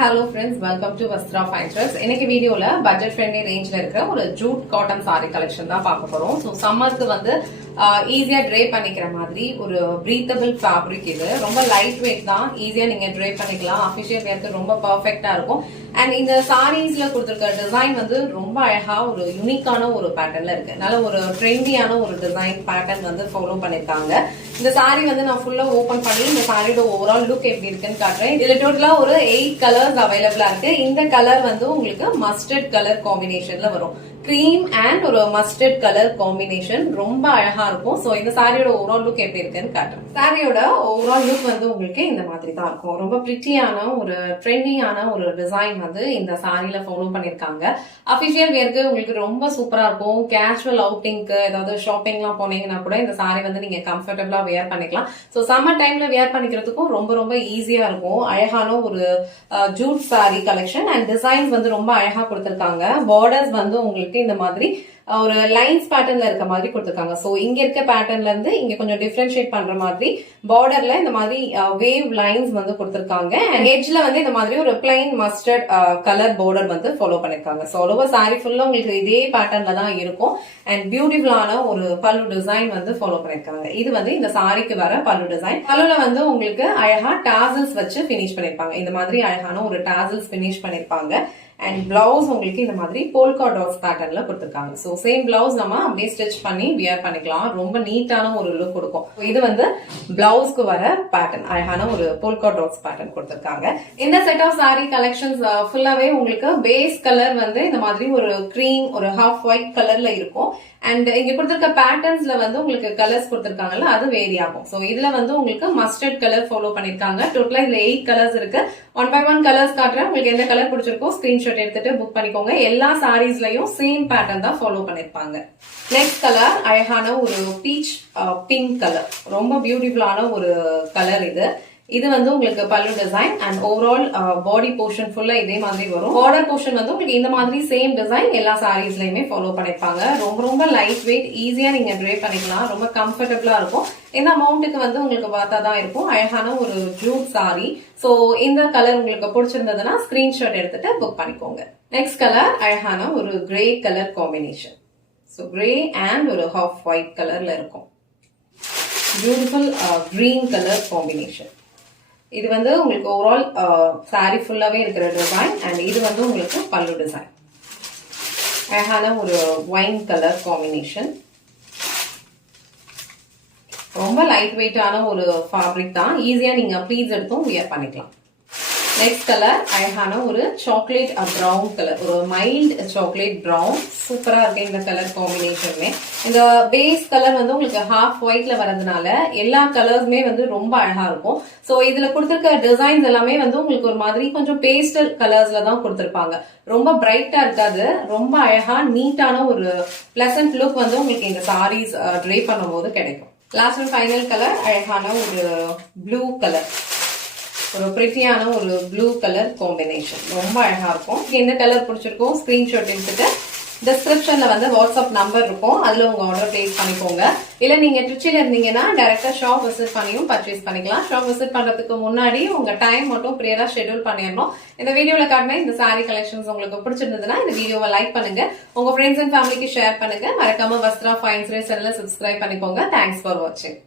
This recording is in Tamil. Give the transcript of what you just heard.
hello friends, welcome to Vastra Fine Threads. இன்னைக்கு வீடியோல பட்ஜெட் ஃப்ரெண்ட்லி ரேஞ்ச்ல இருக்கிற ஒரு ஜூட் காட்டன் சாரி கலெக்ஷன் தான் பார்க்க போறோம். ஸோ சம்மருக்கு வந்து ஈஸியா ட்ரே பண்ணிக்கிற மாதிரி ஒரு பிரீத்தபிள் ஃபேப்ரிக். இது ரொம்ப லைட் வெயிட் தான், ஈஸியா நீங்க ட்ரே பண்ணிக்கலாம். அபிஷியல் வேர்க்கு ரொம்ப பர்ஃபெக்டா இருக்கும். அண்ட் இந்த சாரீஸ்ல கொடுத்துருக்க டிசைன் வந்து ரொம்ப அழகா ஒரு யூனிக்கான ஒரு பேட்டர்ன்ல இருக்கு. நல்ல ஒரு ட்ரெண்டியான ஒரு டிசைன் பேட்டர்ன் வந்து ஃபாலோ பண்ணிருக்காங்க. இந்த சாரி வந்து நான் ஃபுல்லா ஓபன் பண்ணி இந்த சாரியோட ஓவரால் லுக் எப்படி இருக்குன்னு காட்டுறேன். இதுல டோட்டலா ஒரு 8 கலர்ஸ் அவைலபிளா இருக்கு. இந்த கலர் வந்து உங்களுக்கு மஸ்டர்ட் கலர் காம்பினேஷன்ல வரும். கிரீம் அண்ட் ஒரு மஸ்டர்ட் கலர் காம்பினேஷன் ரொம்ப அழகா இருக்கும். சோ இந்த சாரியோட ஓவரால் லுக் எப்படி இருக்குன்னு காட்டுறேன். சாரியோட ஓவரால் லுக் வந்து உங்களுக்கு இந்த மாதிரி தான் இருக்கும். ரொம்ப பிரிட்டியான ஒரு ட்ரெண்டிங்கான ஒரு டிசைன் வந்து இந்த சாரியில ஃபாலோ பண்ணிருக்காங்க. அபிஷியல் வேர்க்கு உங்களுக்கு ரொம்ப சூப்பரா இருக்கும். கேஷுவல் அவுட்டிங்க்கு ஏதாவது ஷாப்பிங் எல்லாம் போனீங்கன்னா கூட இந்த சாரி வந்து நீங்க கம்ஃபர்டபுளா வேர் பண்ணிக்கலாம். சோ சம்மர் டைம்ல வேர் பண்ணிக்கிறதுக்கும் ரொம்ப ரொம்ப ஈஸியா இருக்கும். அழகான ஒரு jute sari collection and designs வந்து ரொம்ப அழகா கொடுத்திருக்காங்க. பார்டர்ஸ் வந்து உங்களுக்கு இந்த மாதிரி ஒரு லைன்ஸ் பேட்டர்ன்ல இருக்க மாதிரி கொடுத்திருக்காங்க. சோ இங்க இருக்க பேட்டர்ன்ல இருந்து இங்க கொஞ்சம் டிஃபரன்ஷியேட் பண்ற மாதிரி பார்டர்ல இந்த மாதிரி வேவ் லைன்ஸ் வந்து கொடுத்திருக்காங்க. எட்ஜ்ல வந்து இந்த மாதிரி ஒரு பிளைன் மஸ்டர்ட் கலர் பார்டர் வந்து ஃபாலோ பண்ணிருக்காங்க. சோ ஓவர் சாரி ஃபுல்லா உங்களுக்கு இதே பேட்டர்ன்ல தான் இருக்கும். அண்ட் பியூட்டிஃபுல்லான ஒரு பல்லு டிசைன் வந்து ஃபாலோ பண்ணிருக்காங்க. இது வந்து இந்த சாரிக்கு வர பல்லு டிசைன். பல்லுல வந்து உங்களுக்கு அழகா டாசல்ஸ் வச்சு பினிஷ் பண்ணிருப்பாங்க. இந்த மாதிரி அழகான ஒரு டாசல்ஸ் பினிஷ் பண்ணிருப்பாங்க. அண்ட் பிளவுஸ் உங்களுக்கு இந்த மாதிரி போல்கா டாட்ஸ் பேட்டர்ன்ல கொடுத்திருக்காங்க. சோ சேம் பிளவுஸ் நம்ம அப்படியே ஸ்டிச் பண்ணி வியர் பண்ணிக்கலாம். ரொம்ப நீட்டான ஒரு லுக் கொடுக்கும். இது வந்து பிளவுஸ்க்கு வர பேட்டர்ன், அழகான ஒரு போல்கா டாட்ஸ் பேட்டர்ன் கொடுத்திருக்காங்க. இந்த செட் ஆஃப் சாரி கலெக்ஷன்ஸ் ஃபுல்லாவே உங்களுக்கு பேஸ் கலர் வந்து இந்த மாதிரி ஒரு கிரீம் ஒரு ஹாஃப் ஒயிட் கலர்ல இருக்கும். அண்ட் இங்க கொடுத்திருக்க பேட்டர்ன்ஸ்ல வந்து உங்களுக்கு கலர்ஸ் கொடுத்திருக்காங்கல்ல, அது வேரி ஆகும். சோ இதுல வந்து உங்களுக்கு மஸ்டர்ட் கலர் ஃபாலோ பண்ணிருக்காங்க. டோட்டலா இதுல 8 கலர்ஸ் இருக்கு. 1 by 1 கலர்ஸ் காட்டுறேன். உங்களுக்கு எந்த கலர் பிடிச்சிருக்கோ ஸ்கிரீன்ஷாட் எடுத்துட்டு புக் பண்ணிக்கோங்க. எல்லா சாரீஸ்லயும் சேம் பேட்டர்ன் தான் ஃபாலோ பண்ணிருப்பாங்க. நெக்ஸ்ட் கலர் அழகான ஒரு பீச் பிங்க் கலர். ரொம்ப பியூட்டிஃபுல்லான ஒரு கலர் இது. இது வந்து உங்களுக்கு பல்லு design and overall body portion ஃபுல்லா இதே மாதிரி வரும். பார்டர் போர்ஷன் வந்து உங்களுக்கு இந்த மாதிரி சேம் டிசைன் எல்லா சாரீஸ்லயுமே ஃபாலோ பண்ணிருப்பாங்க. ரொம்ப ரொம்ப லைட் வெயிட், ஈஸியா நீங்க ட்ரே பண்ணிக்கலாம். ரொம்ப கம்ஃபர்டபுளா இருக்கும். இந்த அமௌண்ட்டுக்கு வந்து உங்களுக்கு பார்த்தா தான் இருக்கும். அழகான ஒரு ஜூட் சாரி. சோ இந்த கலர் உங்களுக்கு பிடிச்சிருந்ததுன்னா ஸ்கிரீன்ஷாட் எடுத்துட்டு புக் பண்ணிக்கோங்க. நெக்ஸ்ட் கலர் அழகான ஒரு grey colour combination. So grey and ஒரு ஹாஃப் ஒயிட் கலர்ல இருக்கும். Beautiful green colour combination. இது வந்து உங்களுக்கு ஓவரால் சாரி ஃபுல்லாவே இருக்கிற டிசைன் அண்ட் இது வந்து உங்களுக்கு பல்லு டிசைன். அழகான ஒரு ஒயின் கலர் காம்பினேஷன். ரொம்ப லைட் வெயிட்டான ஒரு ஃபேப்ரிக் தான். ஈஸியா நீங்க ப்ளீட்ஸ் எடுத்தும் வியர் பண்ணிக்கலாம். நெக்ஸ்ட் கலர் அழகான ஒரு சாக்லேட் ப்ரௌன் கலர், ஒரு மைல்ட் சாக்லேட் ப்ரௌன். சூப்பரா இருக்கு இந்த கலர் காம்பினேஷனுமே. இந்த பேஸ் கலர் வந்து உங்களுக்கு ஹாஃப் ஒயிட்ல வரதுனால எல்லா கலர்ஸுமே வந்து ரொம்ப அழகா இருக்கும். சோ இதுல கொடுத்திருக்க டிசைன்ஸ் எல்லாமே வந்து உங்களுக்கு ஒரு மாதிரி கொஞ்சம் பேஸ்டல் கலர்ஸ்ல தான் கொடுத்திருப்பாங்க. ரொம்ப பிரைட்டா இருக்காது. ரொம்ப அழகா நீட்டான ஒரு பிளசன்ட் லுக் வந்து உங்களுக்கு இந்த சாரீஸ் ட்ரே பண்ணும் போது கிடைக்கும். லாஸ்ட் அண்ட் ஃபைனல் கலர் அழகான ஒரு ப்ளூ கலர், ஒரு பிரிட்டியான ஒரு ப்ளூ கலர் காம்பினேஷன். ரொம்ப அழகா இருக்கும். எந்த கலர் பிடிச்சிருக்கோ ஸ்கிரீன்ஷாட் எடுத்துட்டு டிஸ்கிரிப்ஷன்ல வந்து வாட்ஸ்அப் நம்பர் இருக்கும், அதுல உங்க ஆர்டர் பிளேஸ் பண்ணிக்கோங்க. இல்ல நீங்க திருச்சியில இருந்தீங்கன்னா டைரக்டா ஷாப் விசிட் பண்ணியும் பர்ச்சேஸ் பண்ணிக்கலாம். ஷாப் விசிட் பண்றதுக்கு முன்னாடி உங்க டைம் மட்டும் ப்ரியரா ஷெட்யூல் பண்ணிடணும். இந்த வீடியோல காட்டின இந்த சாரி கலெக்ஷன்ஸ் உங்களுக்கு பிடிச்சிருந்ததுன்னா இந்த வீடியோவை லைக் பண்ணுங்க, உங்க ஃப்ரெண்ட்ஸ் அண்ட் ஃபேமிலிக்கு ஷேர் பண்ணுங்க. மறக்காம வஸ்த்ரா ஃபைன் த்ரெட்ஸ் சேனலை சப்ஸ்கிரைப் பண்ணிக்கோங்க. தேங்க்ஸ் ஃபார் வாட்சிங்.